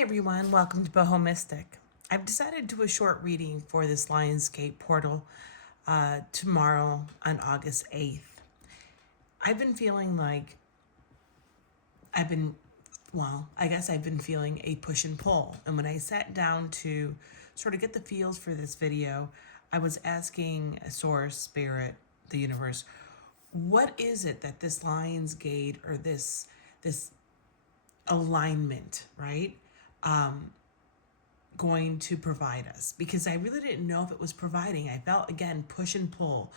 Hi everyone, welcome to BohoMystic. I've decided to do a short reading for this Lionsgate portal tomorrow on August 8th. I've been feeling like I guess I've been feeling a push and pull. And when I sat down to sort of get the feels for this video, I was asking a source, spirit, the universe, what is it that this Lionsgate or this alignment, right? Going to provide us, because I really didn't know if it was providing. I felt again push and pull,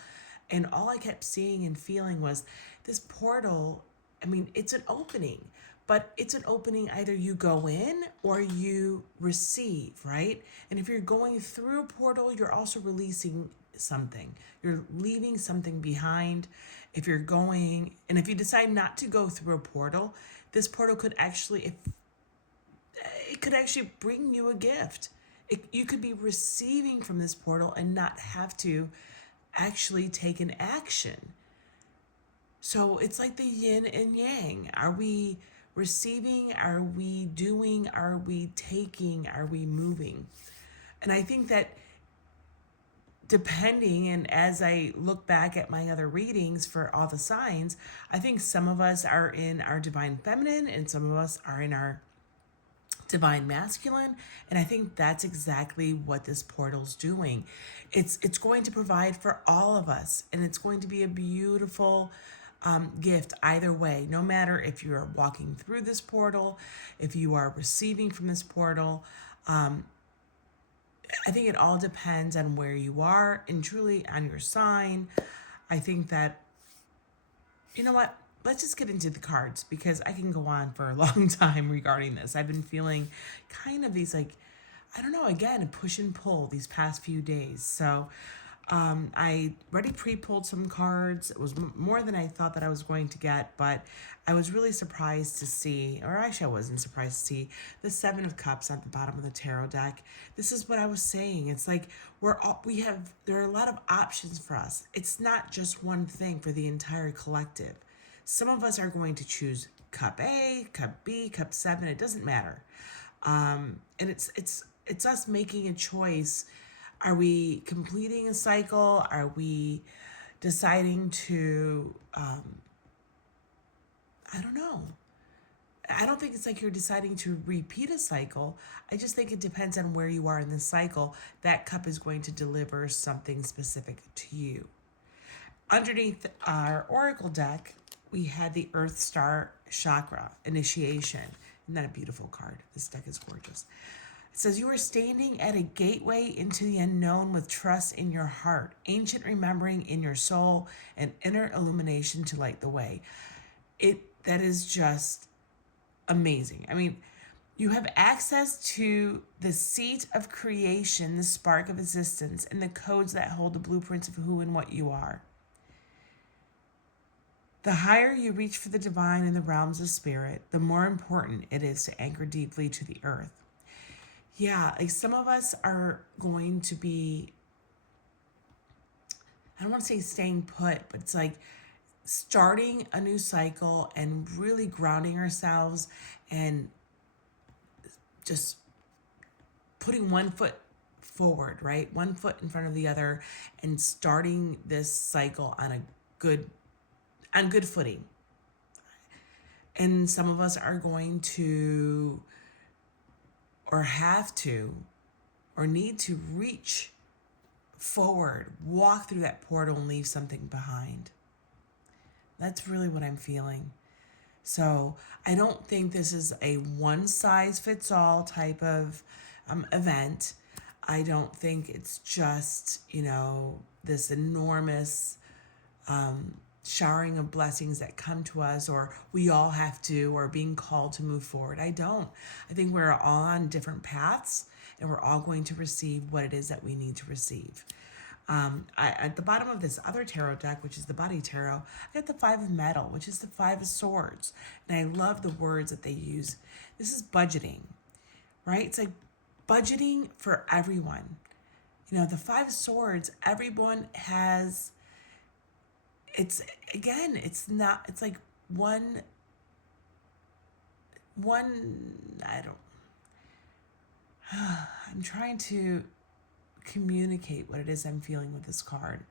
and all I kept seeing and feeling was this portal. I mean, it's an opening, but it's an opening either you go in or you receive, right? And if you're going through a portal, you're also releasing something. You're leaving something behind. If you're going, and if you decide not to go through a portal, this portal could actually, if it could actually bring you a gift. You could be receiving from this portal and not have to actually take an action. So it's like the yin and yang. Are we receiving? Are we doing? Are we taking? Are we moving? And I think that depending, and as I look back at my other readings for all the signs, I think some of us are in our divine feminine and some of us are in our divine masculine, and I think that's exactly what this portal's doing. It's going to provide for all of us, and it's going to be a beautiful gift either way, no matter if you're walking through this portal, if you are receiving from this portal. I think it all depends on where you are and truly on your sign. I think that, you know what? Let's just get into the cards, because I can go on for a long time regarding this. I've been feeling kind of these, like, I don't know, again, a push and pull these past few days. So I already pre-pulled some cards. It was more than I thought that I was going to get, but I was really surprised to see, or actually I wasn't surprised to see, the Seven of Cups at the bottom of the tarot deck. This is what I was saying. It's like there are a lot of options for us. It's not just one thing for the entire collective. Some of us are going to choose cup A, cup B, cup 7. It doesn't matter. And it's us making a choice. Are we completing a cycle? Are we deciding to, I don't know. I don't think it's like you're deciding to repeat a cycle. I just think it depends on where you are in the cycle. That cup is going to deliver something specific to you. Underneath our oracle deck, we had the Earth Star Chakra Initiation. Isn't that a beautiful card? This deck is gorgeous. It says, you are standing at a gateway into the unknown with trust in your heart, ancient remembering in your soul, and inner illumination to light the way. That is just amazing. I mean, you have access to the seat of creation, the spark of existence, and the codes that hold the blueprints of who and what you are. The higher you reach for the divine in the realms of spirit, the more important it is to anchor deeply to the earth. Yeah, like some of us are going to be, I don't want to say staying put, but it's like starting a new cycle and really grounding ourselves and just putting one foot forward, right? One foot in front of the other, and starting this cycle on good footing. And some of us are going to, or have to, or need to reach forward, walk through that portal and leave something behind. That's really what I'm feeling. So I don't think this is a one size fits all type of event. I don't think it's just, this enormous showering of blessings that come to us, or we all have to, or being called to move forward. I don't. I think we're all on different paths, and we're all going to receive what it is that we need to receive. At the bottom of this other tarot deck, which is the body tarot, I got the Five of Metal, which is the Five of Swords. And I love the words that they use. This is budgeting, right? It's like budgeting for everyone. The Five of Swords, everyone has, it's like one, I don't, trying to communicate what it is I'm feeling with this card.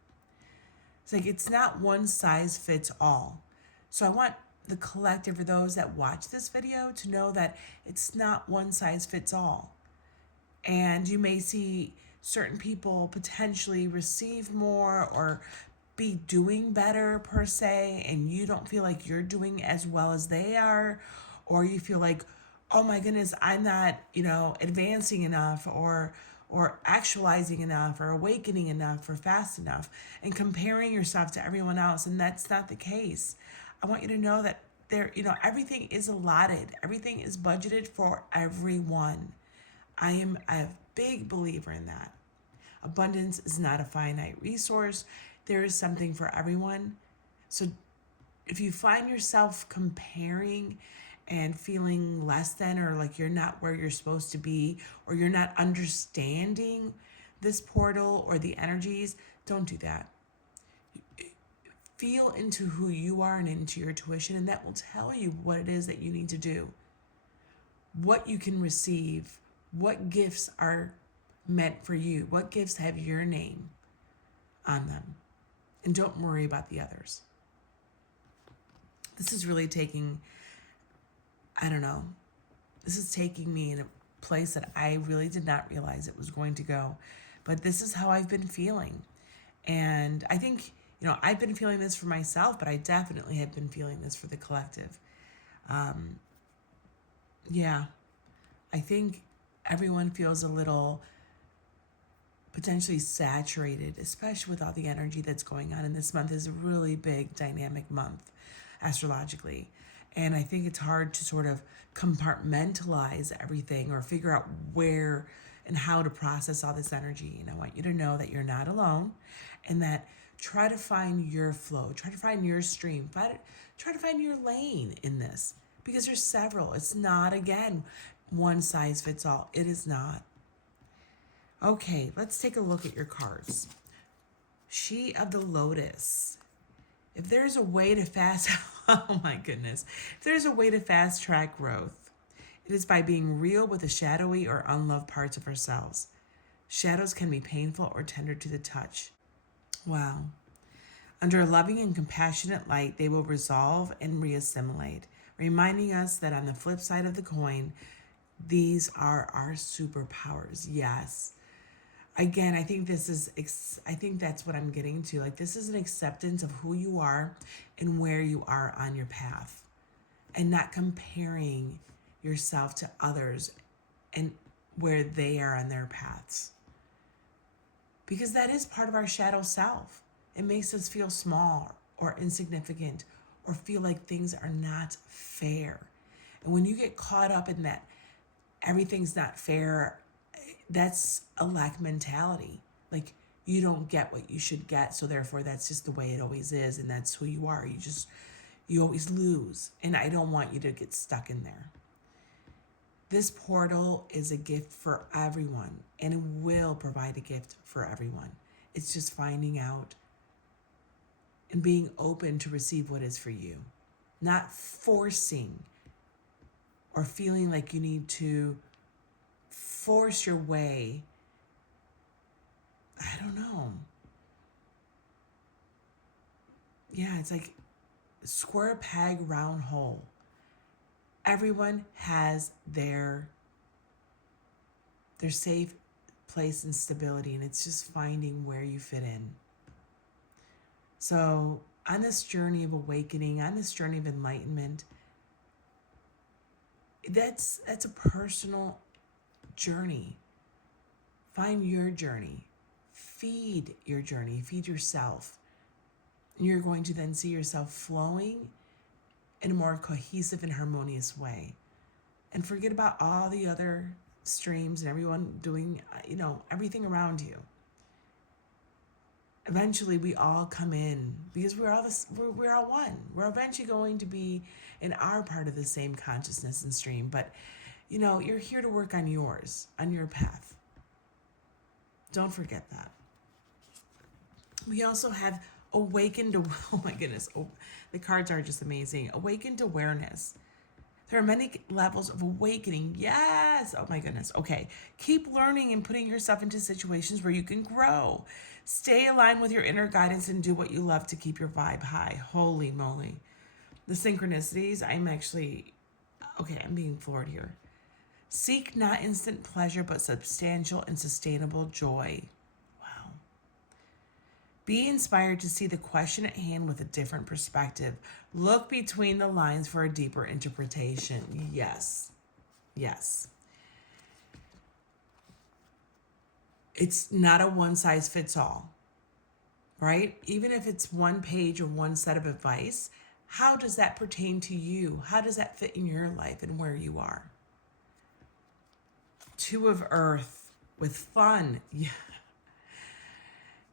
It's like it's not one size fits all. So I want the collective, for those that watch this video, to know that it's not one size fits all. And you may see certain people potentially receive more or be doing better per se, and you don't feel like you're doing as well as they are, or you feel like, oh my goodness, I'm not, advancing enough or actualizing enough or awakening enough or fast enough, and comparing yourself to everyone else. And that's not the case. I want you to know that everything is allotted. Everything is budgeted for everyone. I am a big believer in that. Abundance is not a finite resource. There is something for everyone. So if you find yourself comparing and feeling less than, or like you're not where you're supposed to be, or you're not understanding this portal or the energies, don't do that. Feel into who you are and into your intuition, and that will tell you what it is that you need to do, what you can receive, what gifts are meant for you, what gifts have your name on them. And don't worry about the others. This is really taking, this is taking me in a place that I really did not realize it was going to go. But this is how I've been feeling. And I think, I've been feeling this for myself, but I definitely have been feeling this for the collective. Yeah, I think everyone feels a little potentially saturated, especially with all the energy that's going on. And this month is a really big dynamic month astrologically. And I think it's hard to sort of compartmentalize everything or figure out where and how to process all this energy. And I want you to know that you're not alone, and that try to find your flow, try to find your stream, try to find your lane in this, because there's several. It's not, again, one size fits all. It is not. Okay, let's take a look at your cards. She of the Lotus. If there's a way to oh my goodness. If there's a way to fast track growth, it is by being real with the shadowy or unloved parts of ourselves. Shadows can be painful or tender to the touch. Wow. Under a loving and compassionate light, they will resolve and reassimilate, reminding us that on the flip side of the coin, these are our superpowers. Yes. Again, I think that's what I'm getting to. Like, this is an acceptance of who you are and where you are on your path, and not comparing yourself to others and where they are on their paths. Because that is part of our shadow self. It makes us feel small or insignificant, or feel like things are not fair. And when you get caught up in that everything's not fair, that's a lack mentality. Like, you don't get what you should get, so therefore that's just the way it always is, and that's who you are. You always lose, and I don't want you to get stuck in there. This portal is a gift for everyone, and it will provide a gift for everyone. It's just finding out and being open to receive what is for you, not forcing or feeling like you need to force your way. I don't know. Yeah, it's like square peg, round hole. Everyone has their safe place and stability, and it's just finding where you fit in. So on this journey of awakening, on this journey of enlightenment, that's a personal journey. Find your journey. Feed your journey. Feed yourself. And you're going to then see yourself flowing in a more cohesive and harmonious way. And forget about all the other streams and everyone doing, everything around you. Eventually we all come in, because we're all one. We're eventually going to be in our part of the same consciousness and stream, but you're here to work on yours, on your path. Don't forget that. We also have awakened, oh my goodness, the cards are just amazing. Awakened awareness. There are many levels of awakening. Yes. Oh my goodness. Okay. Keep learning and putting yourself into situations where you can grow. Stay aligned with your inner guidance and do what you love to keep your vibe high. Holy moly. The synchronicities, I'm being floored here. Seek not instant pleasure, but substantial and sustainable joy. Wow. Be inspired to see the question at hand with a different perspective. Look between the lines for a deeper interpretation. Yes. Yes. It's not a one size fits all, right? Even if it's one page or one set of advice, how does that pertain to you? How does that fit in your life and where you are? Two of Earth with fun. Yeah.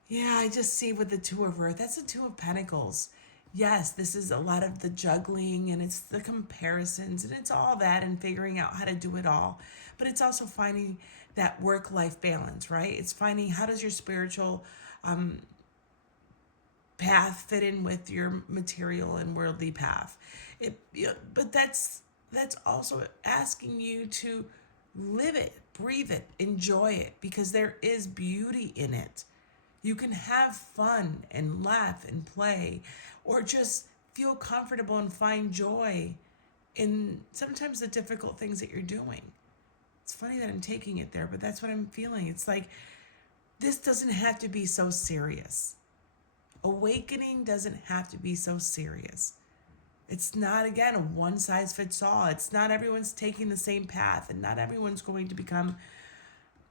Yeah, I just see with the Two of Earth, that's the Two of Pentacles. Yes, this is a lot of the juggling and it's the comparisons and it's all that and figuring out how to do it all. But it's also finding that work-life balance, right? It's finding how does your spiritual path fit in with your material and worldly path. But that's also asking you to live it, breathe it, enjoy it, because there is beauty in it. You can have fun and laugh and play, or just feel comfortable and find joy in sometimes the difficult things that you're doing. It's funny that I'm taking it there, but that's what I'm feeling. It's like, this doesn't have to be so serious. Awakening doesn't have to be so serious. It's not, again, a one size fits all. It's not everyone's taking the same path, and not everyone's going to become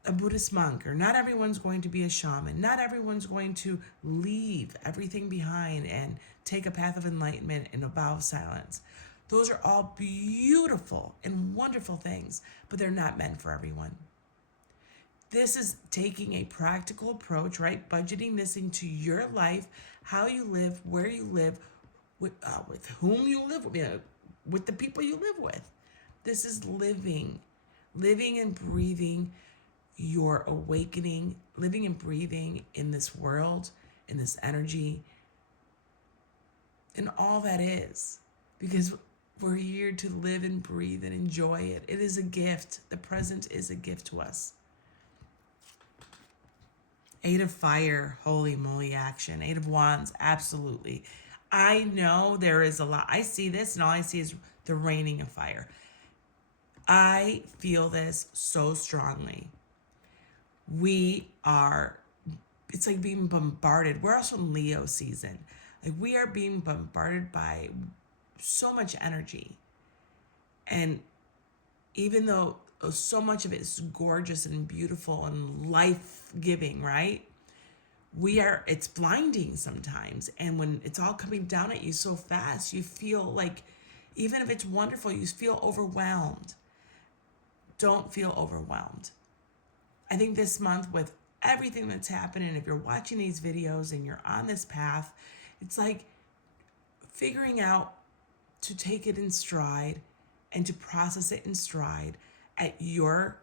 a Buddhist monk, or not everyone's going to be a shaman. Not everyone's going to leave everything behind and take a path of enlightenment and a vow of silence. Those are all beautiful and wonderful things, but they're not meant for everyone. This is taking a practical approach, right? Budgeting this into your life, how you live, where you live, with whom you live with the people you live with. This is living and breathing your awakening, living and breathing in this world, in this energy, and all that is. Because we're here to live and breathe and enjoy it. It is a gift. The present is a gift to us. Eight of Fire, holy moly action. Eight of Wands, absolutely. I know there is a lot. I see this and all I see is the raining of fire. I feel this so strongly. It's like being bombarded. We're also in Leo season. Like, we are being bombarded by so much energy. And even though so much of it is gorgeous and beautiful and life-giving, right? It's blinding sometimes. And when it's all coming down at you so fast, you feel like, even if it's wonderful, you feel overwhelmed. Don't feel overwhelmed. I think this month, with everything that's happening, if you're watching these videos and you're on this path, it's like figuring out to take it in stride and to process it in stride at your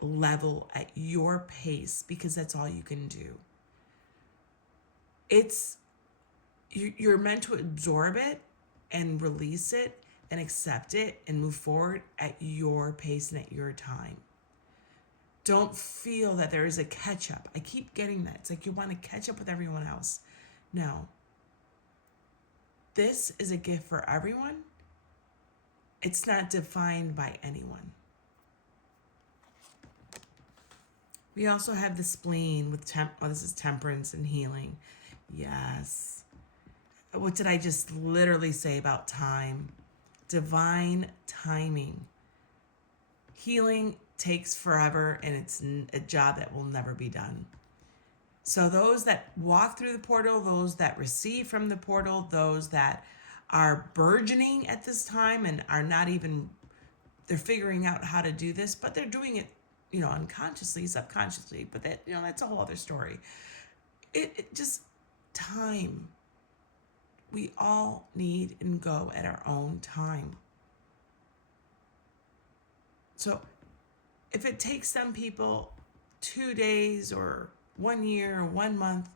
level, at your pace, because that's all you can do. You're meant to absorb it and release it and accept it and move forward at your pace and at your time. Don't feel that there is a catch up. I keep getting that. It's like you want to catch up with everyone else. No. This is a gift for everyone. It's not defined by anyone. We also have the spleen with this is temperance and healing. Yes. What did I just literally say about time? Divine timing. Healing takes forever, and it's a job that will never be done. So those that walk through the portal, those that receive from the portal, those that are burgeoning at this time and are not even, they're figuring out how to do this, but they're doing it, unconsciously, subconsciously, but that's a whole other story. It just time. We all need and go at our own time. So if it takes some people 2 days or 1 year or 1 month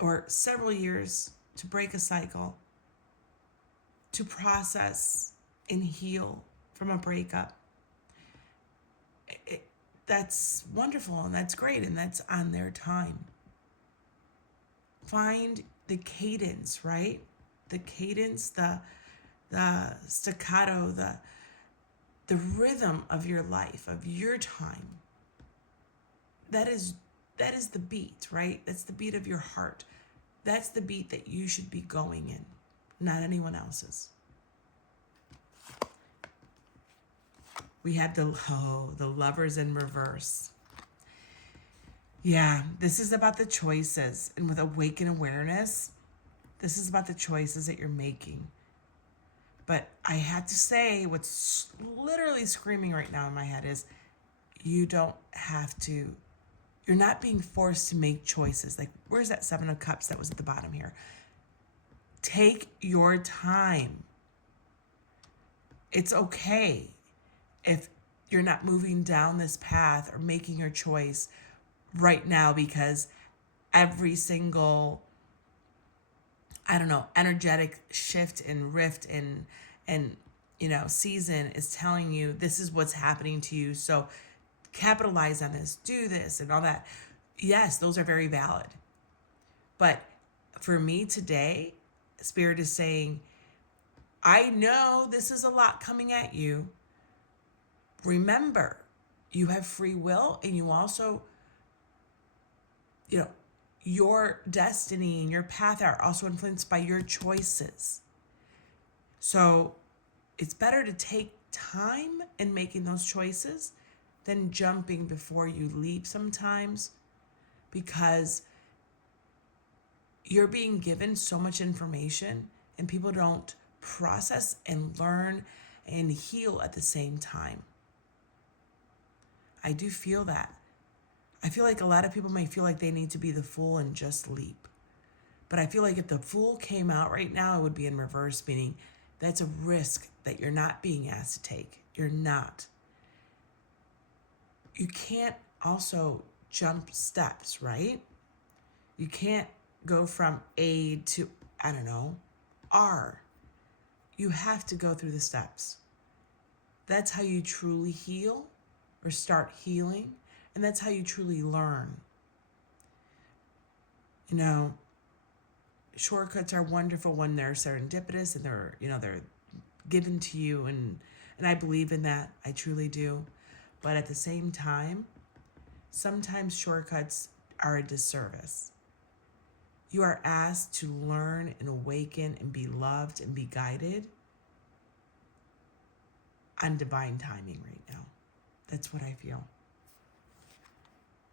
or several years to break a cycle, to process and heal from a breakup. That's wonderful and that's great, and that's on their time. Find the cadence, right? The cadence, the staccato, the rhythm of your life, of your time. That is the beat, right? That's the beat of your heart. That's the beat that you should be going in, not anyone else's. We had the Lovers in reverse. Yeah, this is about the choices. And with awakened awareness, this is about the choices that you're making. But I have to say, what's literally screaming right now in my head is you don't have to, you're not being forced to make choices. Like, where's that 7 of Cups that was at the bottom here? Take your time. It's okay if you're not moving down this path or making your choice right now, because every single, I don't know, energetic shift and rift and season is telling you this is what's happening to you. So capitalize on this, do this and all that. Yes, those are very valid. But for me today, Spirit is saying, I know this is a lot coming at you. Remember, you have free will, and you also, your destiny and your path are also influenced by your choices. So it's better to take time in making those choices than jumping before you leap sometimes, because you're being given so much information and people don't process and learn and heal at the same time. I do feel that. I feel like a lot of people may feel like they need to be the Fool and just leap. But I feel like if the Fool came out right now, it would be in reverse, meaning that's a risk that you're not being asked to take. You're not. You can't also jump steps, right? You can't go from A to, I don't know, R. You have to go through the steps. That's how you truly heal or start healing. And that's how you truly learn. Shortcuts are wonderful when they're serendipitous and they're given to you, and I believe in that. I truly do. But at the same time, sometimes shortcuts are a disservice. You are asked to learn and awaken and be loved and be guided on divine timing right now. That's what I feel.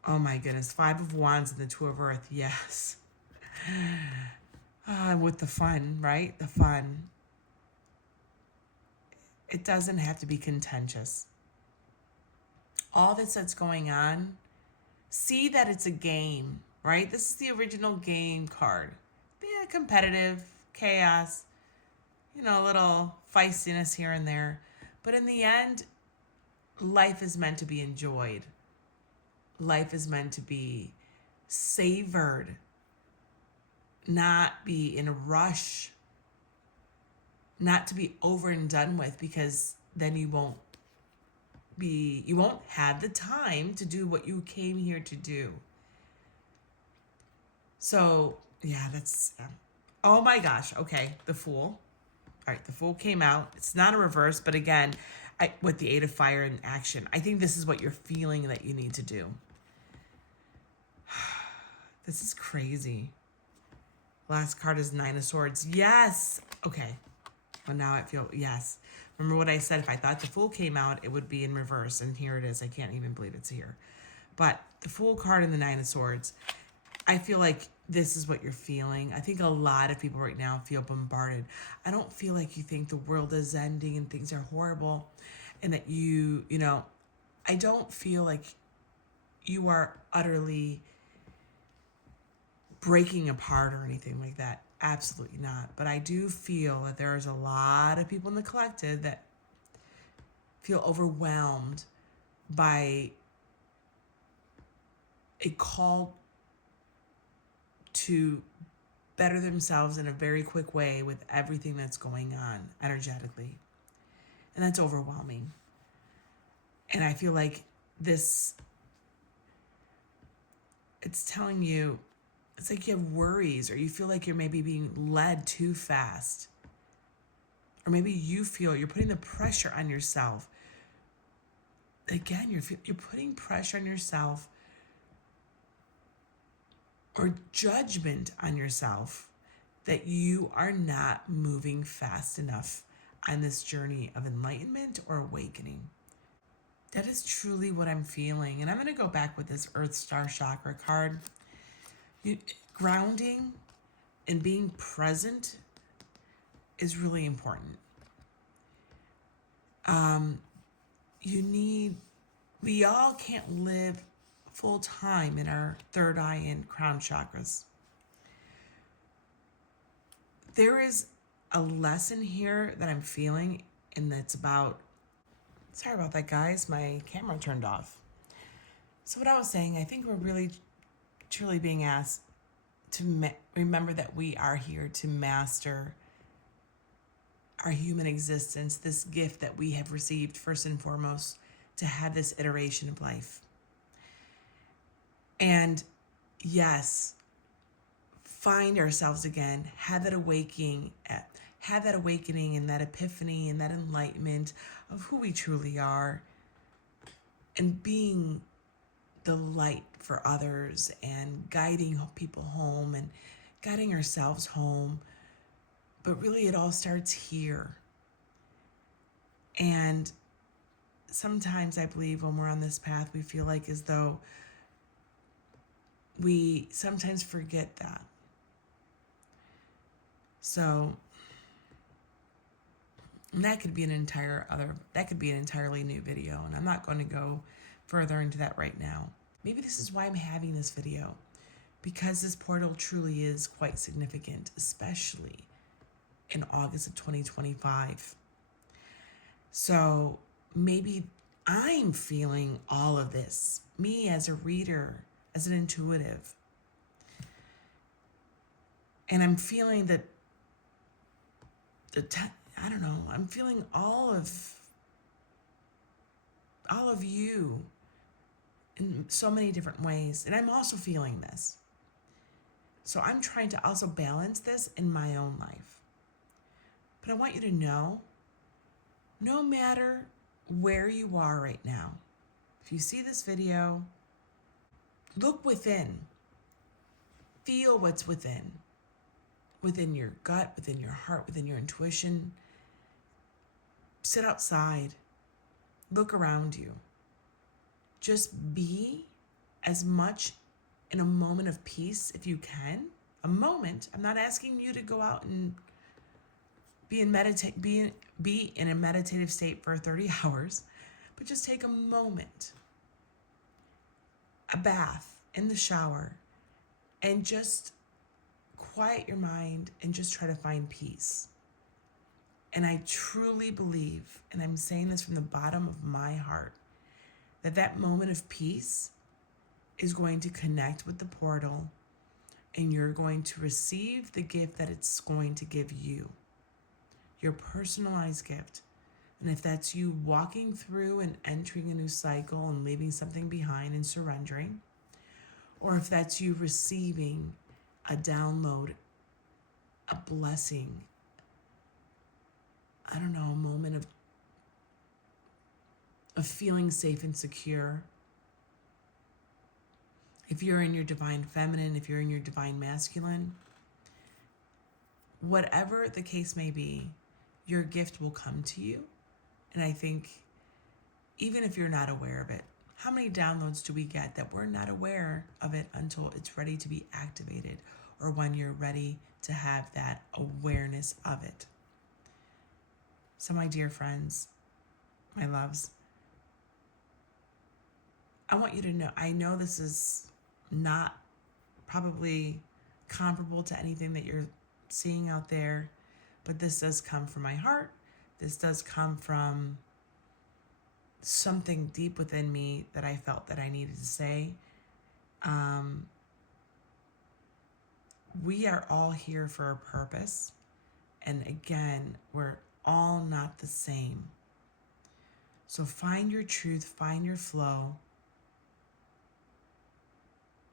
Oh my goodness, 5 of Wands and the 2 of Earth, yes. With the fun, right? The fun. It doesn't have to be contentious. All that's going on, see that it's a game, right? This is the original game card. Yeah, competitive, chaos, a little feistiness here and there. But in the end, life is meant to be enjoyed. Life is meant to be savored, not be in a rush, not to be over and done with, because then you won't have the time to do what you came here to do. So yeah, oh my gosh. Okay, the Fool. All right, the Fool came out. It's not a reverse, but again, with the 8 of Fire in action, I think this is what you're feeling that you need to do. This is crazy. Last card is 9 of Swords. Yes. Okay. Well, now I feel, yes. Remember what I said? If I thought the Fool came out, it would be in reverse. And here it is. I can't even believe it's here. But the Fool card and the 9 of Swords, I feel like this is what you're feeling. I think a lot of people right now feel bombarded. I don't feel like you think the world is ending and things are horrible and that I don't feel like you are utterly breaking apart or anything like that. Absolutely not. But I do feel that there's a lot of people in the collective that feel overwhelmed by a call to better themselves in a very quick way with everything that's going on energetically. And that's overwhelming. And I feel like this, it's telling you, it's like you have worries, or you feel like you're maybe being led too fast. Or maybe you feel you're putting the pressure on yourself. Again, you're putting pressure on yourself, or judgment on yourself, that you are not moving fast enough on this journey of enlightenment or awakening. That is truly what I'm feeling. And I'm going to go back with this Earth Star Chakra card. Grounding and being present is really important. We all can't live full time in our third eye and crown chakras. There is a lesson here that I'm feeling, and that's about, sorry about that, guys, my camera turned off. So what I was saying, I think we're really truly being asked to remember that we are here to master our human existence, this gift that we have received first and foremost, to have this iteration of life. And yes, find ourselves again, have that awakening and that epiphany and that enlightenment of who we truly are, and being the light for others and guiding people home and guiding ourselves home. But really, it all starts here. And sometimes I believe when we're on this path, we feel like as though we sometimes forget that. So, and that could be an entirely new video, and I'm not going to go further into that right now. Maybe this is why I'm having this video, because this portal truly is quite significant, especially in August of 2025. So maybe I'm feeling all of this, me as a reader, as an intuitive. And I'm feeling that I'm feeling all of you in so many different ways. And I'm also feeling this. So I'm trying to also balance this in my own life. But I want you to know, no matter where you are right now, if you see this video, look within. Feel what's within your gut, within your heart, within your intuition. Sit outside. Look around you. Just be as much in a moment of peace if you can. A moment. I'm not asking you to go out and be in a meditative state for 30 hours, but just take a moment, a bath, in the shower, and just quiet your mind and just try to find peace. And I truly believe, and I'm saying this from the bottom of my heart, that moment of peace is going to connect with the portal, and you're going to receive the gift that it's going to give you, your personalized gift. And if that's you walking through and entering a new cycle and leaving something behind and surrendering, or if that's you receiving a download, a blessing, a moment of feeling safe and secure. If you're in your divine feminine, if you're in your divine masculine, whatever the case may be, your gift will come to you. And I think even if you're not aware of it, how many downloads do we get that we're not aware of it until it's ready to be activated, or when you're ready to have that awareness of it? So my dear friends, my loves, I want you to know, I know this is not probably comparable to anything that you're seeing out there, but this does come from my heart. This does come from something deep within me that I felt that I needed to say. We are all here for a purpose. And again, we're all not the same. So find your truth, find your flow.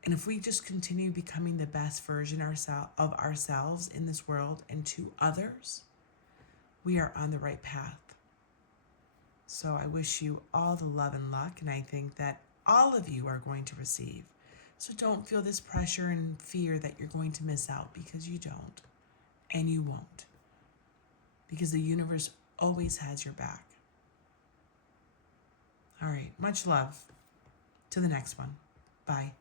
And if we just continue becoming the best version of ourselves in this world and to others, we are on the right path. So I wish you all the love and luck, and I think that all of you are going to receive. So don't feel this pressure and fear that you're going to miss out, because you don't, and you won't, because the universe always has your back. All right, much love. To the next one. Bye.